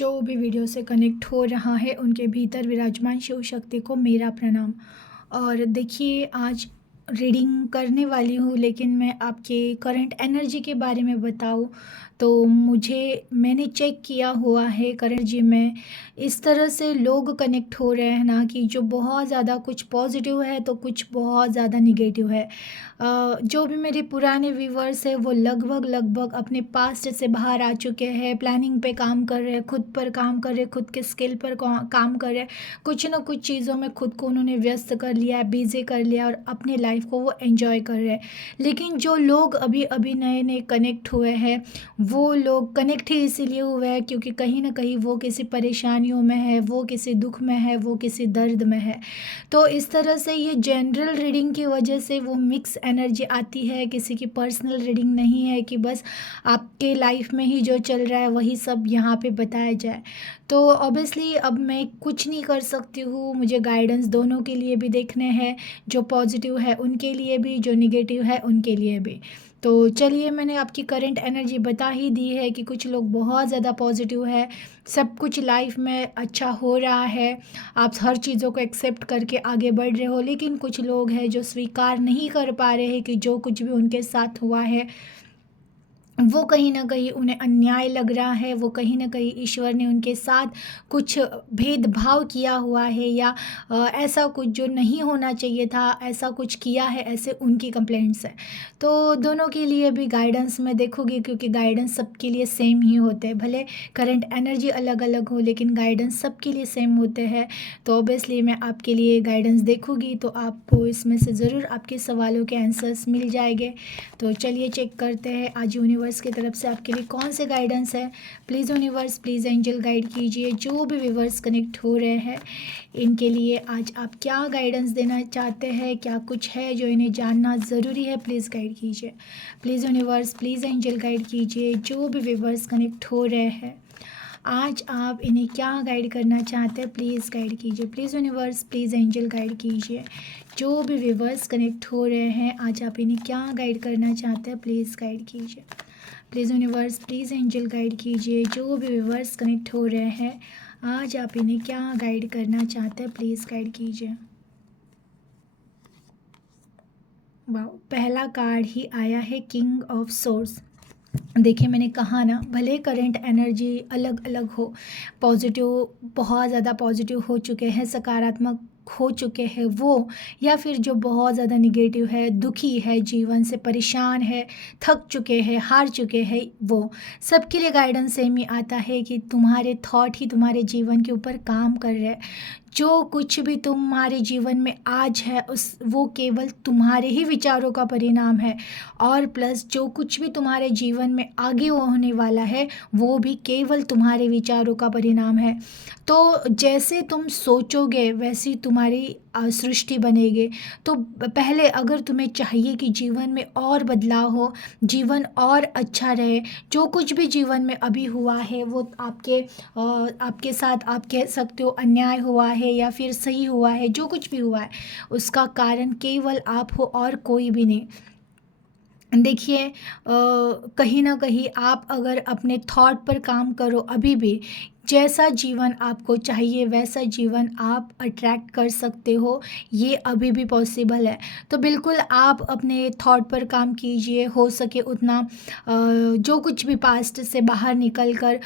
जो भी वीडियो से कनेक्ट हो रहा है उनके भीतर विराजमान शिव शक्ति को मेरा प्रणाम। और देखिए, आज रीडिंग करने वाली हूँ, लेकिन मैं आपके करंट एनर्जी के बारे में बताऊँ तो मैंने चेक किया हुआ है करंट जी में इस तरह से लोग कनेक्ट हो रहे हैं ना, कि जो बहुत ज़्यादा कुछ पॉजिटिव है तो कुछ बहुत ज़्यादा निगेटिव है। जो भी मेरे पुराने व्यूवर्स हैं वो लगभग लगभग अपने पास्ट से बाहर आ चुके हैं, प्लानिंग पे काम कर रहे हैं, खुद पर काम कर रहे हैं, खुद के स्किल पर काम कर रहे हैं, कुछ ना कुछ चीज़ों में खुद को उन्होंने व्यस्त कर लिया है, बिजी कर लिया और अपने लाइफ को वो एंजॉय कर रहे हैं। लेकिन जो लोग अभी अभी नए नए कनेक्ट हुए हैं, वो लोग कनेक्ट ही इसीलिए हुए हैं क्योंकि कहीं ना कहीं वो किसी परेशानियों में है, वो किसी दुख में है, वो किसी दर्द में है। तो इस तरह से ये जनरल रीडिंग की वजह से वो मिक्स एनर्जी आती है, किसी की पर्सनल रीडिंग नहीं है कि बस आपके लाइफ में ही जो चल रहा है वही सब यहाँ पे बताया जाए। तो ऑब्वियसली अब मैं कुछ नहीं कर सकती हूँ, मुझे गाइडेंस दोनों के लिए भी देखने हैं, जो पॉजिटिव है उनके लिए भी, जो निगेटिव है उनके लिए भी। तो चलिए, मैंने आपकी करंट एनर्जी बता ही दी है कि कुछ लोग बहुत ज़्यादा पॉजिटिव है, सब कुछ लाइफ में अच्छा हो रहा है, आप हर चीज़ों को एक्सेप्ट करके आगे बढ़ रहे हो। लेकिन कुछ लोग हैं जो स्वीकार नहीं कर पा रहे हैं कि जो कुछ भी उनके साथ हुआ है वो कहीं न कहीं उन्हें अन्याय लग रहा है, वो कहीं न कहीं ईश्वर ने उनके साथ कुछ भेदभाव किया हुआ है, या ऐसा कुछ जो नहीं होना चाहिए था, ऐसा कुछ किया है, ऐसे उनकी कंप्लेंट्स हैं। तो दोनों के लिए भी गाइडेंस मैं देखूँगी, क्योंकि गाइडेंस सबके लिए सेम ही होते हैं। भले करंट एनर्जी अलग-अलग हो, लेकिन गाइडेंस सबके लिए सेम होते हैं। तो ऑब्वियसली मैं आपके लिए गाइडेंस देखूँगी, तो आपको इसमें से ज़रूर आपके सवालों के आंसर्स मिल जाएँगे। तो चलिए चेक करते हैं आज यूनिवर्स की तरफ से आपके लिए कौन से गाइडेंस है। Please universe, please angel guide कीजिए जो भी व्यूवर्स कनेक्ट हो रहे हैं, इनके लिए आज आप क्या गाइडेंस देना चाहते हैं, क्या कुछ है जो इन्हें जानना ज़रूरी है, प्लीज़ गाइड कीजिए। Please universe, please angel guide कीजिए जो भी व्यूवर्स कनेक्ट हो रहे हैं, आज आप इन्हें क्या गाइड करना चाहते हैं, प्लीज़ गाइड कीजिए। Please universe, please angel guide कीजिए जो भी व्यूवर्स कनेक्ट हो रहे हैं, आज आप इन्हें क्या गाइड करना चाहते हैं, प्लीज़ गाइड कीजिए। Please universe, please angel guide कीजिए जो भी व्यूवर्स कनेक्ट हो रहे हैं, आज आप इन्हें क्या गाइड करना चाहते हैं, प्लीज़ गाइड कीजिए। वाह, पहला कार्ड ही आया है किंग ऑफ सोर्स। देखिए, मैंने कहा ना, भले करंट एनर्जी अलग अलग हो, पॉजिटिव बहुत ज़्यादा पॉजिटिव हो चुके हैं, सकारात्मक हो चुके हैं वो, या फिर जो बहुत ज़्यादा निगेटिव है, दुखी है, जीवन से परेशान है, थक चुके हैं, हार चुके हैं, वो सबके लिए गाइडेंस सेम ही आता है कि तुम्हारे थॉट ही तुम्हारे जीवन के ऊपर काम कर रहे हैं। जो कुछ भी तुम्हारे जीवन में आज है उस वो केवल तुम्हारे ही विचारों का परिणाम है, और प्लस जो कुछ भी तुम्हारे जीवन में आगे होने वाला है वो भी केवल तुम्हारे विचारों का परिणाम है। तो जैसे तुम सोचोगे वैसी तुम्हारी सृष्टि बनेगी। तो पहले अगर तुम्हें चाहिए कि जीवन में और बदलाव हो, जीवन और अच्छा रहे, जो कुछ भी जीवन में अभी हुआ है वो आपके साथ आप कह सकते हो अन्याय हुआ है या फिर सही हुआ है, जो कुछ भी हुआ है उसका कारण केवल आप हो और कोई भी नहीं। देखिए, कहीं ना कहीं आप अगर अपने थॉट पर काम करो, अभी भी जैसा जीवन आपको चाहिए वैसा जीवन आप अट्रैक्ट कर सकते हो, ये अभी भी पॉसिबल है। तो बिल्कुल आप अपने थॉट पर काम कीजिए, हो सके उतना जो कुछ भी पास्ट से बाहर निकल कर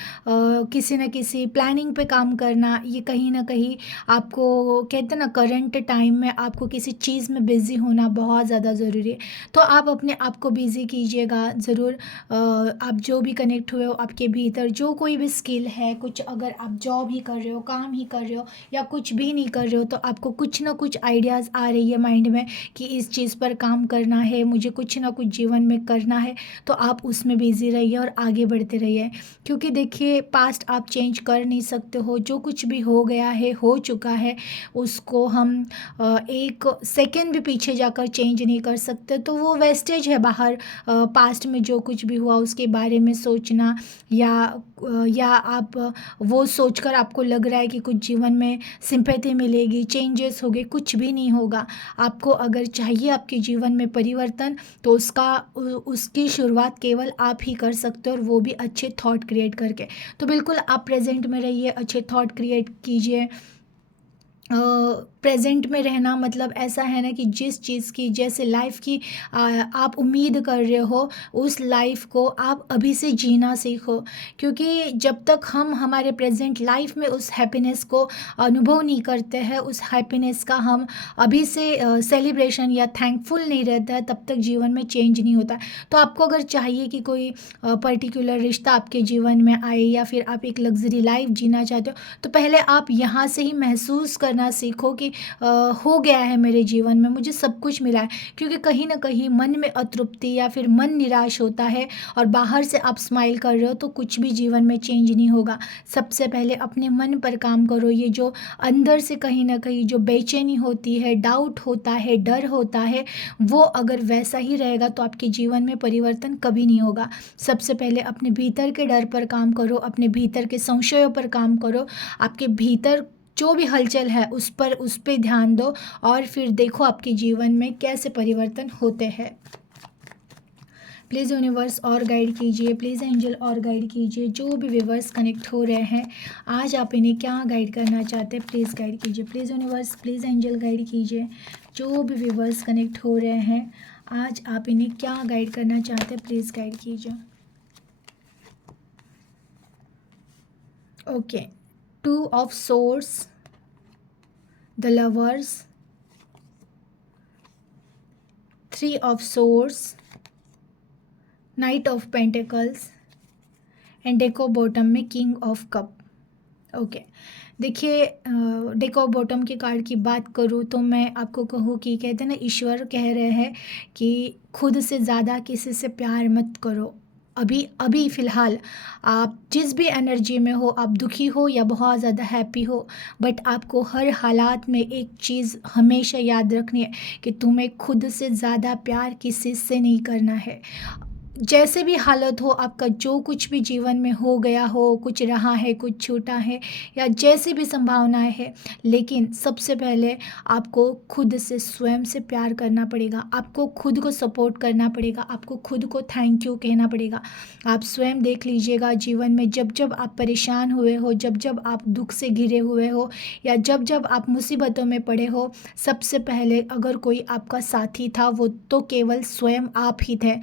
किसी न किसी प्लानिंग पे काम करना, ये कहीं ना कहीं आपको, कहते हैं ना, करंट टाइम में आपको किसी चीज़ में बिज़ी होना बहुत ज़्यादा ज़रूरी है। तो आप अपने आप को बिज़ी कीजिएगा ज़रूर। आप जो भी कनेक्ट हुए हो, आपके भीतर जो कोई भी स्किल है, कुछ अगर आप जॉब ही कर रहे हो, काम ही कर रहे हो, या कुछ भी नहीं कर रहे हो, तो आपको कुछ ना कुछ आइडियाज़ आ रही है माइंड में कि इस चीज़ पर काम करना है, मुझे कुछ ना कुछ जीवन में करना है, तो आप उसमें बिज़ी रहिए और आगे बढ़ते रहिए। क्योंकि देखिए, पास्ट आप चेंज कर नहीं सकते हो, जो कुछ भी हो गया है, हो चुका है, उसको हम एक सेकेंड भी पीछे जाकर चेंज नहीं कर सकते। तो वो वेस्टेज है बाहर, पास्ट में जो कुछ भी हुआ उसके बारे में सोचना, या आप वो सोचकर आपको लग रहा है कि कुछ जीवन में सिंपैथी मिलेगी, चेंजेस होंगे, कुछ भी नहीं होगा। आपको अगर चाहिए आपके जीवन में परिवर्तन, तो उसकी शुरुआत केवल आप ही कर सकते हो, और वो भी अच्छे थॉट क्रिएट करके। तो बिल्कुल आप प्रेजेंट में रहिए, अच्छे थॉट क्रिएट कीजिए। प्रेजेंट में रहना मतलब ऐसा है ना कि जिस चीज़ की, जैसे लाइफ की आप उम्मीद कर रहे हो, उस लाइफ को आप अभी से जीना सीखो। क्योंकि जब तक हम हमारे प्रेजेंट लाइफ में उस हैप्पीनेस को अनुभव नहीं करते हैं, उस हैप्पीनेस का हम अभी से सेलिब्रेशन या थैंकफुल नहीं रहता है, तब तक जीवन में चेंज नहीं होता। तो आपको अगर चाहिए कि कोई पर्टिकुलर रिश्ता आपके जीवन में आए, या फिर आप एक लग्जरी लाइफ जीना चाहते हो, तो पहले आप यहाँ से ही महसूस करना सीखो कि हो गया है मेरे जीवन में, मुझे सब कुछ मिला है। क्योंकि कहीं ना कहीं मन में अतृप्ति या फिर मन निराश होता है, और बाहर से आप स्माइल कर रहे हो, तो कुछ भी जीवन में चेंज नहीं होगा। सबसे पहले अपने मन पर काम करो। ये जो अंदर से कहीं ना कहीं जो बेचैनी होती है, डाउट होता है, डर होता है, वो अगर वैसा ही रहेगा तो आपके जीवन में परिवर्तन कभी नहीं होगा। सबसे पहले अपने भीतर के डर पर काम करो, अपने भीतर के संशयों पर काम करो, आपके भीतर जो भी हलचल है उस पे ध्यान दो, और फिर देखो आपके जीवन में कैसे परिवर्तन होते हैं। प्लीज़ यूनिवर्स और गाइड कीजिए, प्लीज़ एंजल और गाइड कीजिए। जो भी व्यूवर्स कनेक्ट हो रहे हैं, आज आप इन्हें क्या गाइड करना चाहते हैं, प्लीज़ गाइड कीजिए। Please universe, please angel guide कीजिए। जो भी व्यूवर्स कनेक्ट हो रहे हैं, आज आप इन्हें क्या गाइड करना चाहते हैं, प्लीज़ गाइड कीजिए। Okay, 2 of Swords, the Lovers, 3 of Swords, Knight of Pentacles, and deck of bottom में किंग ऑफ कप। ओके, देखिए, डेक ऑफ बॉटम के कार्ड की बात करूँ तो मैं आपको कहूँ कि कहते हैं ना, ईश्वर कह रहे हैं कि खुद से ज़्यादा किसी से प्यार मत करो। अभी अभी फ़िलहाल आप जिस भी एनर्जी में हो, आप दुखी हो या बहुत ज़्यादा हैप्पी हो, बट आपको हर हालात में एक चीज़ हमेशा याद रखनी है कि तुम्हें खुद से ज़्यादा प्यार किसी से नहीं करना है। जैसे भी हालत हो, आपका जो कुछ भी जीवन में हो गया हो, कुछ रहा है, कुछ छूटा है, या जैसी भी संभावनाएं है, लेकिन सबसे पहले आपको खुद से, स्वयं से प्यार करना पड़ेगा। आपको खुद को सपोर्ट करना पड़ेगा, आपको खुद को थैंक यू कहना पड़ेगा। आप स्वयं देख लीजिएगा, जीवन में जब जब आप परेशान हुए हो, जब जब आप दुख से घिरे हुए हो, या जब जब आप मुसीबतों में पड़े हो, सबसे पहले अगर कोई आपका साथी था, वो तो केवल स्वयं आप ही थे।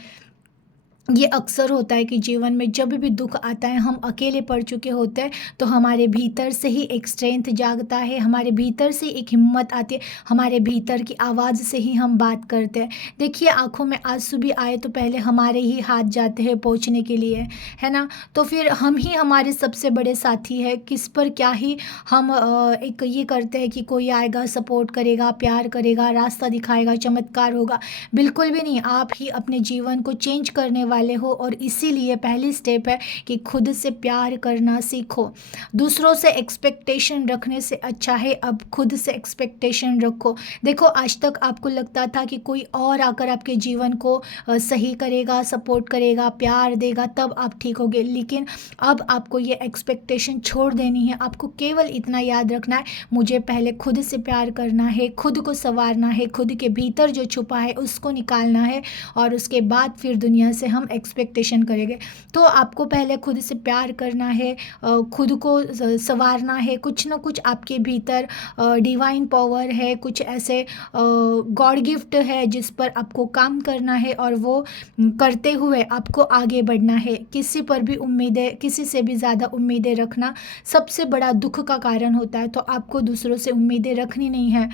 ये अक्सर होता है कि जीवन में जब भी दुख आता है, हम अकेले पड़ चुके होते हैं, तो हमारे भीतर से ही एक स्ट्रेंथ जागता है, हमारे भीतर से एक हिम्मत आती है, हमारे भीतर की आवाज़ से ही हम बात करते हैं। देखिए, आंखों में आंसू भी आए तो पहले हमारे ही हाथ जाते हैं पहुंचने के लिए, है ना। तो फिर हम ही हमारे सबसे बड़े साथी है। किस पर क्या ही हम एक ये करते हैं कि कोई आएगा, सपोर्ट करेगा, प्यार करेगा, रास्ता दिखाएगा, चमत्कार होगा, बिल्कुल भी नहीं। आप ही अपने जीवन को चेंज करने वाले हो, और इसीलिए पहली स्टेप है कि खुद से प्यार करना सीखो। दूसरों से एक्सपेक्टेशन रखने से अच्छा है अब खुद से एक्सपेक्टेशन रखो। देखो, आज तक आपको लगता था कि कोई और आकर आपके जीवन को सही करेगा, सपोर्ट करेगा, प्यार देगा, तब आप ठीक होगे, लेकिन अब आपको ये एक्सपेक्टेशन छोड़ देनी है। आपको केवल इतना याद रखना है, मुझे पहले खुद से प्यार करना है, खुद को संवारना है, खुद के भीतर जो छुपा है उसको निकालना है, और उसके बाद फिर दुनिया से हम एक्सपेक्टेशन करेंगे। तो आपको पहले खुद से प्यार करना है, खुद को संवारना है। कुछ ना कुछ आपके भीतर डिवाइन पावर है, कुछ ऐसे गॉड गिफ्ट है जिस पर आपको काम करना है, और वो करते हुए आपको आगे बढ़ना है। किसी पर भी उम्मीदें, किसी से भी ज़्यादा उम्मीदें रखना सबसे बड़ा दुख का कारण होता है। तो आपको दूसरों से उम्मीदें रखनी नहीं है,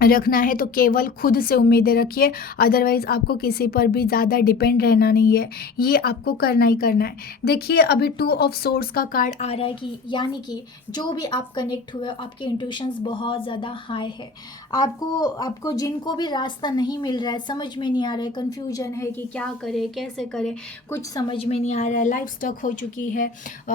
रखना है तो केवल खुद से उम्मीदें रखिए, अदरवाइज़ आपको किसी पर भी ज़्यादा डिपेंड रहना नहीं है। ये आपको करना ही करना है। देखिए, अभी 2 ऑफ सोर्स का कार्ड आ रहा है कि यानी कि जो भी आप कनेक्ट हुए, आपके इंट्यूशंस बहुत ज़्यादा हाई है। आपको जिनको भी रास्ता नहीं मिल रहा है, समझ में नहीं आ रहा है, कन्फ्यूजन है कि क्या करे, कैसे करे, कुछ समझ में नहीं आ रहा है, लाइफ स्टक हो चुकी है,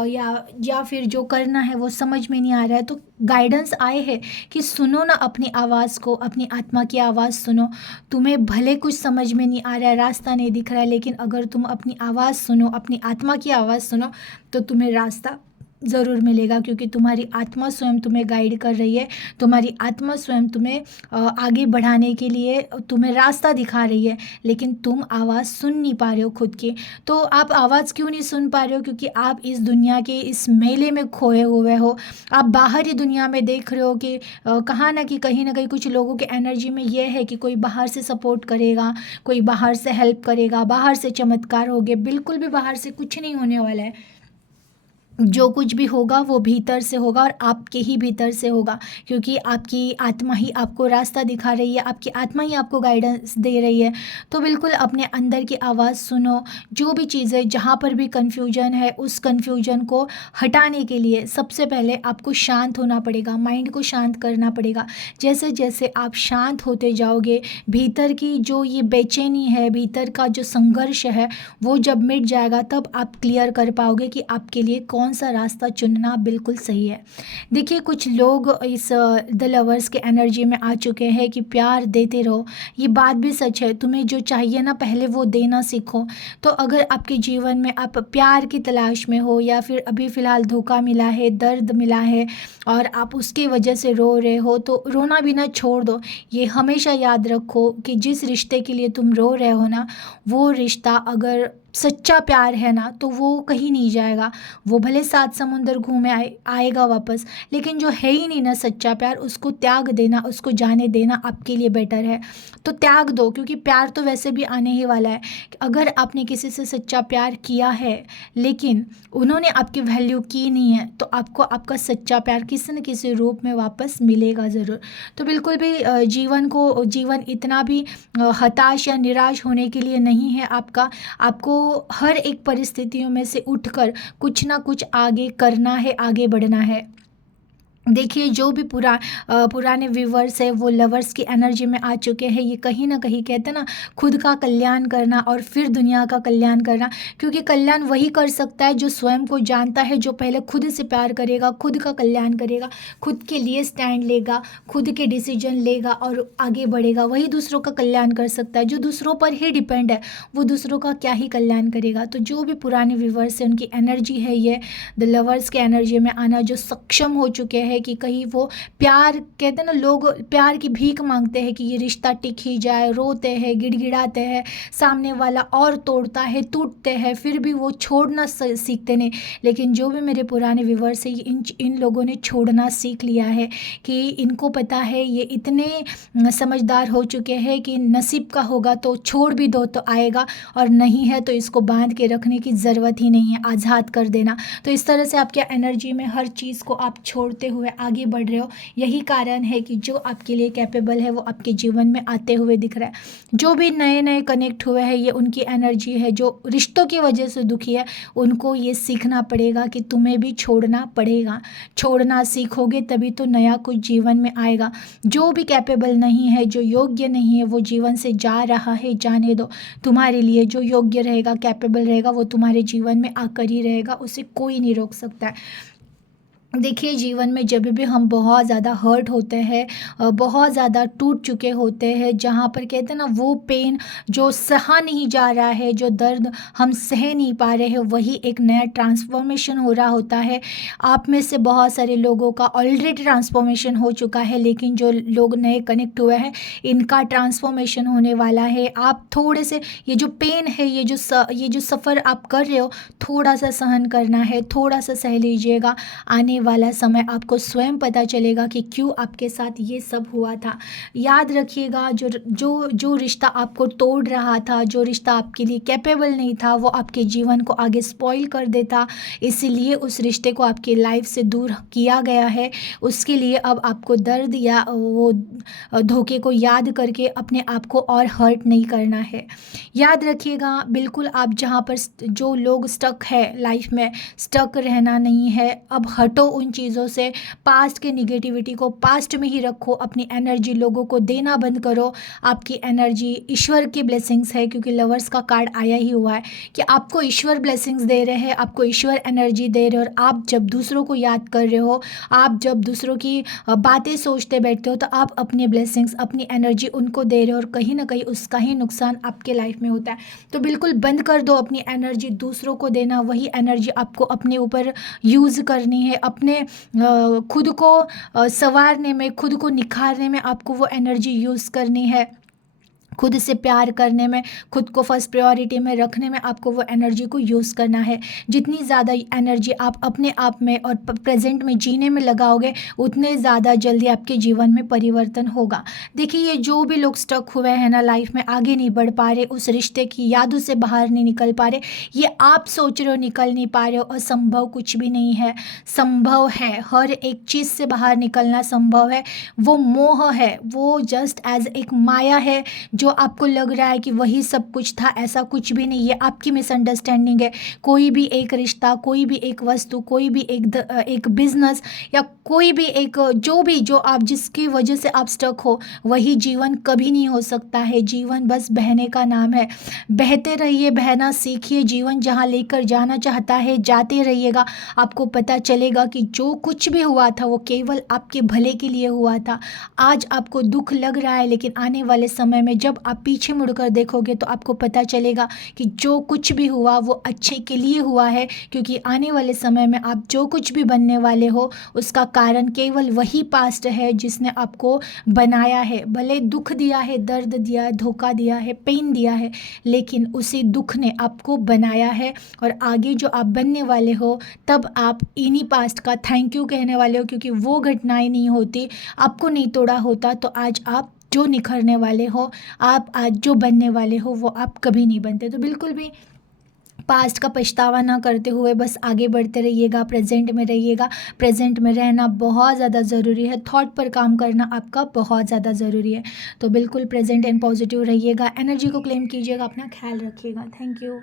या फिर जो करना है वो समझ में नहीं आ रहा है, तो गाइडेंस आए हैं कि सुनो ना अपनी आवाज़ को, अपनी आत्मा की आवाज़ सुनो। तुम्हें भले कुछ समझ में नहीं आ रहा है, रास्ता नहीं दिख रहा है, लेकिन अगर तुम अपनी आवाज़ सुनो, अपनी आत्मा की आवाज़ सुनो, तो तुम्हें रास्ता ज़रूर मिलेगा, क्योंकि तुम्हारी आत्मा स्वयं तुम्हें गाइड कर रही है। तुम्हारी आत्मा स्वयं तुम्हें आगे बढ़ाने के लिए तुम्हें रास्ता दिखा रही है, लेकिन तुम आवाज़ सुन नहीं पा रहे हो खुद की। तो आप आवाज़ क्यों नहीं सुन पा रहे हो? क्योंकि आप इस दुनिया के इस मेले में खोए हुए हो। आप बाहरी दुनिया में देख रहे हो कि कहाँ ना कि कहीं ना कहीं कुछ लोगों के एनर्जी में ये है कि कोई बाहर से सपोर्ट करेगा, कोई बाहर से हेल्प करेगा, बाहर से चमत्कार होगे। बिल्कुल भी बाहर से कुछ नहीं होने वाला है। जो कुछ भी होगा वो भीतर से होगा और आपके ही भीतर से होगा, क्योंकि आपकी आत्मा ही आपको रास्ता दिखा रही है, आपकी आत्मा ही आपको गाइडेंस दे रही है। तो बिल्कुल अपने अंदर की आवाज़ सुनो। जो भी चीज़ें, जहाँ पर भी कन्फ्यूजन है, उस कन्फ्यूजन को हटाने के लिए सबसे पहले आपको शांत होना पड़ेगा, माइंड को शांत करना पड़ेगा। जैसे जैसे आप शांत होते जाओगे, भीतर की जो ये बेचैनी है, भीतर का जो संघर्ष है, वो जब मिट जाएगा तब आप क्लियर कर पाओगे कि आपके लिए कौन सा रास्ता चुनना बिल्कुल सही है। देखिए, कुछ लोग इस द लवर्स के एनर्जी में आ चुके हैं कि प्यार देते रहो। ये बात भी सच है, तुम्हें जो चाहिए ना पहले वो देना सीखो। तो अगर आपके जीवन में आप प्यार की तलाश में हो, या फिर अभी फ़िलहाल धोखा मिला है, दर्द मिला है और आप उसकी वजह से रो रहे हो, तो रोना भी ना छोड़ दो। ये हमेशा याद रखो कि जिस रिश्ते के लिए तुम रो रहे हो ना, वो रिश्ता अगर सच्चा प्यार है ना, तो वो कहीं नहीं जाएगा। वो भले 7 समुंदर घूमे आएगा वापस, लेकिन जो है ही नहीं ना सच्चा प्यार, उसको त्याग देना, उसको जाने देना आपके लिए बेटर है। तो त्याग दो, क्योंकि प्यार तो वैसे भी आने ही वाला है। अगर आपने किसी से सच्चा प्यार किया है लेकिन उन्होंने आपकी वैल्यू की नहीं है, तो आपको आपका सच्चा प्यार किसी न किसी रूप में वापस मिलेगा ज़रूर। तो बिल्कुल भी जीवन इतना भी हताश या निराश होने के लिए नहीं है आपको हर एक परिस्थितियों में से उठकर कुछ ना कुछ आगे करना है, आगे बढ़ना है। देखिए, जो भी पुराने व्यूवर्स है वो लवर्स की एनर्जी में आ चुके हैं। ये कहीं ना कहीं कहते हैं ना, खुद का कल्याण करना और फिर दुनिया का कल्याण करना, क्योंकि कल्याण वही कर सकता है जो स्वयं को जानता है, जो पहले खुद से प्यार करेगा, खुद का कल्याण करेगा, खुद के लिए स्टैंड लेगा, खुद के डिसीजन लेगा और आगे बढ़ेगा। वही दूसरों का कल्याण कर सकता है। जो दूसरों पर ही डिपेंड है, वो दूसरों का क्या ही कल्याण करेगा। तो जो भी पुराने व्यूवर्स हैं उनकी एनर्जी है ये द लवर्स के एनर्जी में आना, जो सक्षम हो चुके हैं कि कहीं वो प्यार, कहते हैं ना, लोग प्यार की भीख मांगते हैं कि ये रिश्ता टिक ही जाए, रोते हैं, गिड़गिड़ाते हैं, सामने वाला और तोड़ता है, टूटते हैं, फिर भी वो छोड़ना सीखते नहीं। लेकिन जो भी मेरे पुराने व्यूवर्स हैं, इन लोगों ने छोड़ना सीख लिया है कि इनको पता है, ये इतने समझदार हो चुके हैं कि नसीब का होगा तो छोड़ भी दो तो आएगा, और नहीं है तो इसको बांध के रखने की ज़रूरत ही नहीं है, आज़ाद कर देना। तो इस तरह से आपके एनर्जी में हर चीज़ को आप छोड़ते हुए आगे बढ़ रहे हो। यही कारण है कि जो आपके लिए कैपेबल है वो आपके जीवन में आते हुए दिख रहा है। जो भी नए नए कनेक्ट हुए हैं, ये उनकी एनर्जी है। जो रिश्तों की वजह से दुखी है, उनको ये सीखना पड़ेगा कि तुम्हें भी छोड़ना पड़ेगा। छोड़ना सीखोगे तभी तो नया कुछ जीवन में आएगा। जो भी कैपेबल नहीं है, जो योग्य नहीं है, वो जीवन से जा रहा है, जाने दो। तुम्हारे लिए जो योग्य रहेगा, कैपेबल रहेगा, वो तुम्हारे जीवन में आकर ही रहेगा, उसे कोई नहीं रोक सकता है। देखिए, जीवन में जब भी हम बहुत ज़्यादा हर्ट होते हैं, बहुत ज़्यादा टूट चुके होते हैं, जहाँ पर कहते हैं ना, वो पेन जो सहा नहीं जा रहा है, जो दर्द हम सह नहीं पा रहे हैं, वही एक नया ट्रांसफॉर्मेशन हो रहा होता है। आप में से बहुत सारे लोगों का ऑलरेडी ट्रांसफॉर्मेशन हो चुका है, लेकिन जो लोग नए कनेक्ट हुए हैं, इनका ट्रांसफॉर्मेशन होने वाला है। आप थोड़े से ये जो पेन है, ये जो सफ़र आप कर रहे हो, थोड़ा सा सहन करना है, थोड़ा सा सह लीजिएगा। आने वाला समय आपको स्वयं पता चलेगा कि क्यों आपके साथ ये सब हुआ था। याद रखिएगा, जो जो जो रिश्ता आपको तोड़ रहा था, जो रिश्ता आपके लिए कैपेबल नहीं था, वो आपके जीवन को आगे स्पॉइल कर देता। इसीलिए उस रिश्ते को आपकी लाइफ से दूर किया गया है। उसके लिए अब आपको दर्द या वो धोखे को याद करके अपने आप को और हर्ट नहीं करना है। याद रखिएगा, बिल्कुल आप जहाँ पर जो लोग स्टक है लाइफ में, स्टक रहना नहीं है। अब हटो उन चीज़ों से, पास्ट के निगेटिविटी को पास्ट में ही रखो, अपनी एनर्जी लोगों को देना बंद करो। आपकी एनर्जी ईश्वर की ब्लेसिंग्स है, क्योंकि लवर्स का कार्ड आया ही हुआ है कि आपको ईश्वर ब्लेसिंग्स दे रहे हैं, आपको ईश्वर एनर्जी दे रहे हैं। और आप जब दूसरों को याद कर रहे हो, आप जब दूसरों की बातें सोचते बैठते हो, तो आप अपनी ब्लेसिंग्स, अपनी एनर्जी उनको दे रहे हो, और कहीं ना कहीं उसका ही नुकसान आपके लाइफ में होता है। तो बिल्कुल बंद कर दो अपनी एनर्जी दूसरों को देना। वही एनर्जी आपको अपने ऊपर यूज़ करनी है, अपने खुद को संवारने में, खुद को निखारने में आपको वो एनर्जी यूज़ करनी है। खुद से प्यार करने में, खुद को फर्स्ट प्रायोरिटी में रखने में आपको वो एनर्जी को यूज़ करना है। जितनी ज़्यादा एनर्जी आप अपने आप में और प्रेजेंट में जीने में लगाओगे, उतने ज़्यादा जल्दी आपके जीवन में परिवर्तन होगा। देखिए, ये जो भी लोग स्टक हुए हैं ना लाइफ में, आगे नहीं बढ़ पा रहे, उस रिश्ते की यादों से बाहर नहीं निकल पा रहे, ये आप सोच रहे हो निकल नहीं पा रहे हो, असंभव कुछ भी नहीं है, संभव है। हर एक चीज़ से बाहर निकलना संभव है। वो मोह है, वो जस्ट एज एक माया है, जो आपको लग रहा है कि वही सब कुछ था, ऐसा कुछ भी नहीं। ये आपकी मिसअंडरस्टैंडिंग है। कोई भी एक रिश्ता, कोई भी एक वस्तु, कोई भी एक बिजनेस, या कोई भी एक जो आप जिसकी वजह से आप स्टक हो, वही जीवन कभी नहीं हो सकता है। जीवन बस बहने का नाम है। बहते रहिए, बहना सीखिए। जीवन जहाँ लेकर जाना चाहता है जाते रहिएगा। आपको पता चलेगा कि जो कुछ भी हुआ था वो केवल आपके भले के लिए हुआ था। आज आपको दुख लग रहा है, लेकिन आने वाले समय में जब आप पीछे मुड़कर देखोगे तो आपको पता चलेगा कि जो कुछ भी हुआ वो अच्छे के लिए हुआ है। क्योंकि आने वाले समय में आप जो कुछ भी बनने वाले हो, उसका कारण केवल वही पास्ट है जिसने आपको बनाया है। भले दुख दिया है, दर्द दिया है, धोखा दिया है, पेन दिया है, लेकिन उसी दुख ने आपको बनाया है। और आगे जो आप बनने वाले हो, तब आप इन्हीं पास्ट का थैंक यू कहने वाले हो। क्योंकि वो घटनाएं नहीं होती, आपको नहीं तोड़ा होता, तो आज आप जो निखरने वाले हो, आप आज जो बनने वाले हो, वो आप कभी नहीं बनते। तो बिल्कुल भी पास्ट का पछतावा ना करते हुए बस आगे बढ़ते रहिएगा, प्रेजेंट में रहिएगा। प्रेजेंट में रहना बहुत ज़्यादा ज़रूरी है। थॉट पर काम करना आपका बहुत ज़्यादा ज़रूरी है। तो बिल्कुल प्रेजेंट एंड पॉजिटिव रहिएगा, एनर्जी को क्लेम कीजिएगा, अपना ख्याल रखिएगा। Thank you.